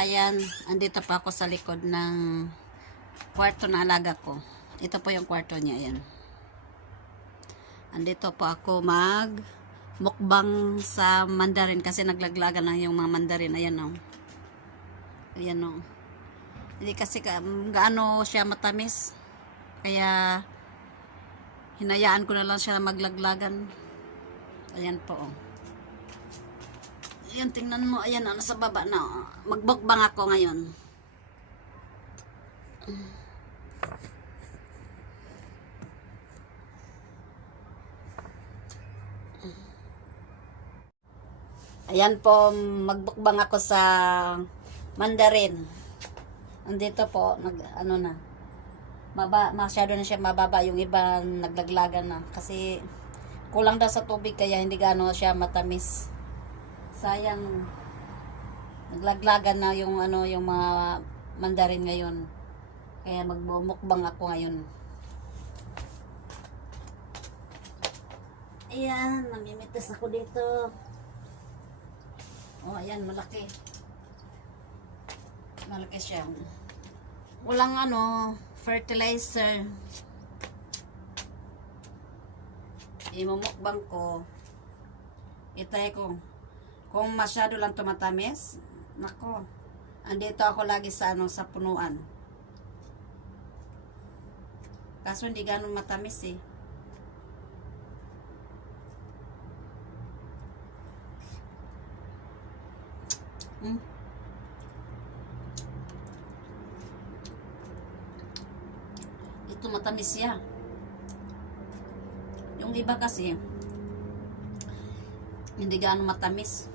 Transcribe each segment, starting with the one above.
kababayan, andito pa ako sa likod ng kwarto na alaga ko. Ito po yung kwarto niya, ayan. Andito po ako mag mukbang sa mandarin kasi naglaglagan na yung mga mandarin. Ayan o. Ayan o. Hindi kasi ka, gaano siya matamis. Kaya hinayaan ko na lang siya maglaglagan. Ayan po. Oh. Ayan, tingnan mo. Ayan, ano sa baba na. oh. Magbukbang ako ngayon. Ayan po, magbukbang ako sa Mandarin. Andito po, nag, ano na, maba, masyado na siya mababa yung iba naglaglagan na. Kasi kulang daw sa tubig kaya hindi gaano siya matamis. Sayang, naglaglagan na yung ano yung mga Mandarin ngayon. Kaya magbumukbang ako ngayon. Ayan, namimitas ako dito. Oh, ayan, malaki. Malaki siya. Walang ano, fertilizer. Imumukbang ko. Itay ko. Kung masyado lang tumatamis, nako, andito ako lagi sa ano, sa punuan. Kaso hindi ganun matamis eh. Mm. Ito matamis siya. Yung iba kasi, hindi gaano matamis.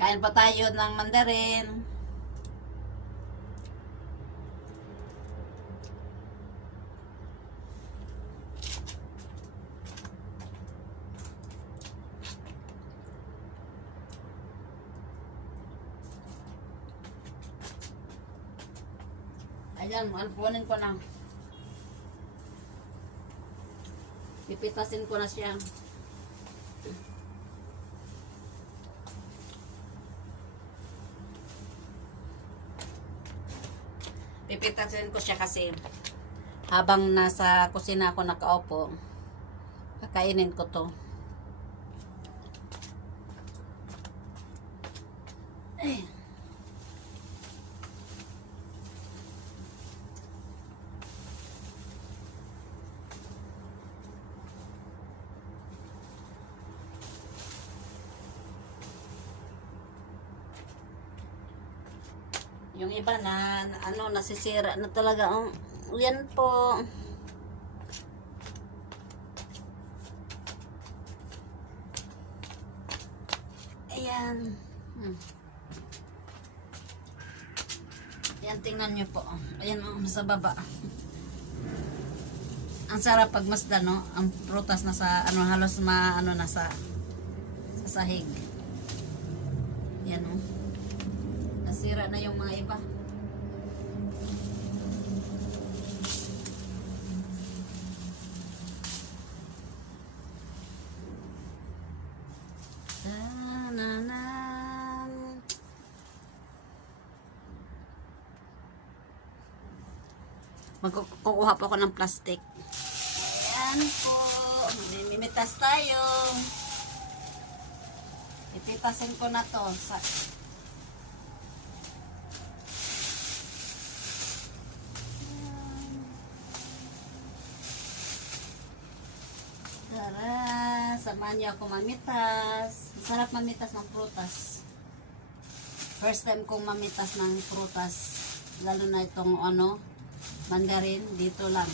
Kain pa tayo ng mandarin. Ayan, alpunin ko na. Pipitasin ko na siya. Pipitasin ko siya kasi habang nasa kusina ako nakaupo, kakainin ko to. Eh. Yung iba na, ano, nasisira na talaga. Oh, yan po. Ayan. Hmm. Ayan, tingnan nyo po. Ayan, oh, sa baba. Ang sarap pag masda, no? Ang prutas na sa, ano, halos ma, ano, nasa, sa sahig. Yan, oh. Nasira na yung mga iba. Magkukuha po ako ng plastic. Ayan po. Mimimitas tayo. Ipitasin ko na to sa Tara, samahan niyo ako mamitas. Masarap mamitas ng prutas. First time kong mamitas ng prutas. Lalo na itong ano, mandarin, dito lang.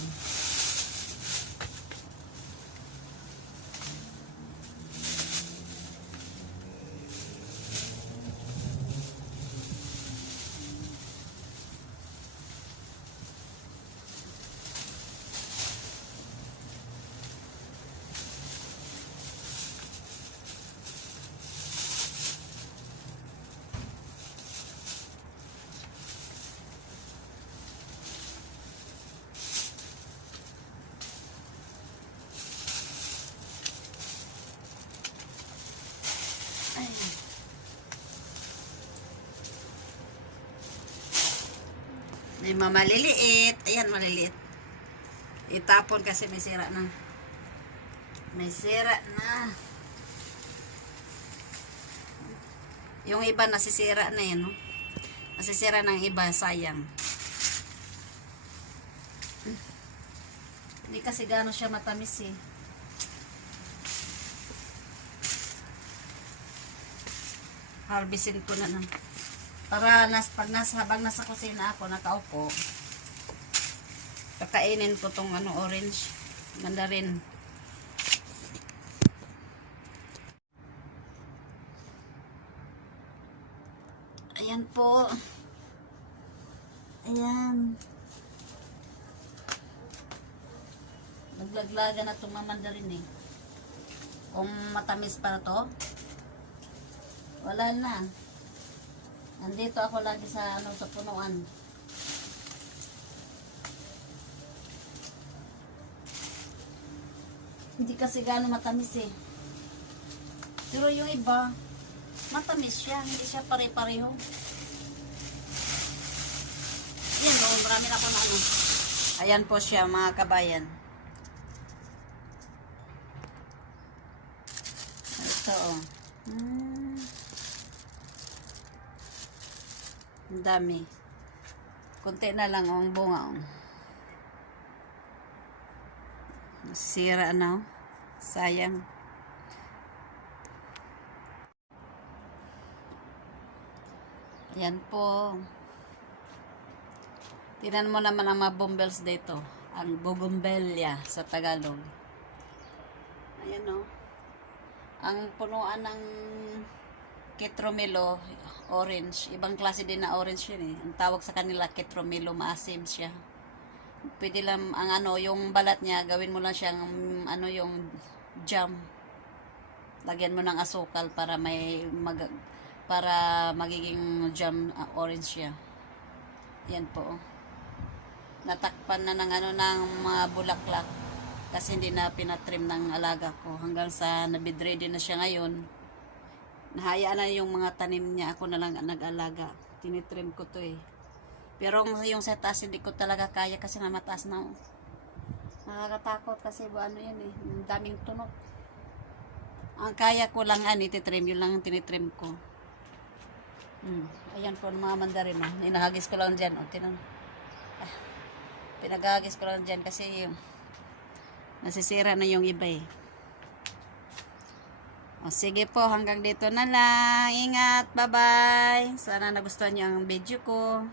Mga maliliit. Ayan, maliliit. Itapon kasi may sira na. May sira na. Yung iba nasisira na yun, no? Nasisira ng iba, sayang. Hindi kasi gano'n siya matamis eh. Harvestin ko na lang. Para nas, pag nasa, habang nasa kusina ako, nakaupo, kakainin ko tong ano, orange, mandarin. Ayan po. Ayan. Naglaglaga na itong mandarin eh. Kung matamis pa to, wala na. Nandito ako lagi sa ano sa punuan. Hindi kasi gaano matamis eh. Pero yung iba, matamis siya. Hindi siya pare-pareho. Yan o, marami na ako na ano. Ayan po siya mga kabayan. Ito o. Hmm. Ang dami. Kunti na lang ang bunga. Oh. Nasira na. oh. Sayang. Ayan po. Tinan mo naman ang mga bumbels dito. Ang bubumbelya sa Tagalog. Ayan o. Ang punuan ng Ketromelo, orange. Ibang klase din na orange yun eh. Ang tawag sa kanila, Ketromelo, maasim siya. Pwede lang, ang ano, yung balat niya, gawin mo lang siyang, ano, yung jam. Lagyan mo ng asukal para may, mag, para magiging jam, ah, orange siya. Yan po. Natakpan na ng ano, ng mga bulaklak. Kasi hindi na pinatrim ng alaga ko. Hanggang sa nabidready na siya ngayon nahayaan na yung mga tanim niya ako na lang nag-alaga tinitrim ko to eh pero yung sa taas hindi ko talaga kaya kasi nga mataas na oh. nakakatakot kasi ano yan eh daming tunog ang kaya ko lang an ititrim yun lang ang tinitrim ko hmm. ayan po mga mandarin oh. inahagis ko lang dyan oh. Tinan. Ah, pinagahagis ko lang dyan kasi nasisira na yung iba eh o, sige po, hanggang dito na lang. Ingat. Bye-bye. Sana nagustuhan niyo ang video ko.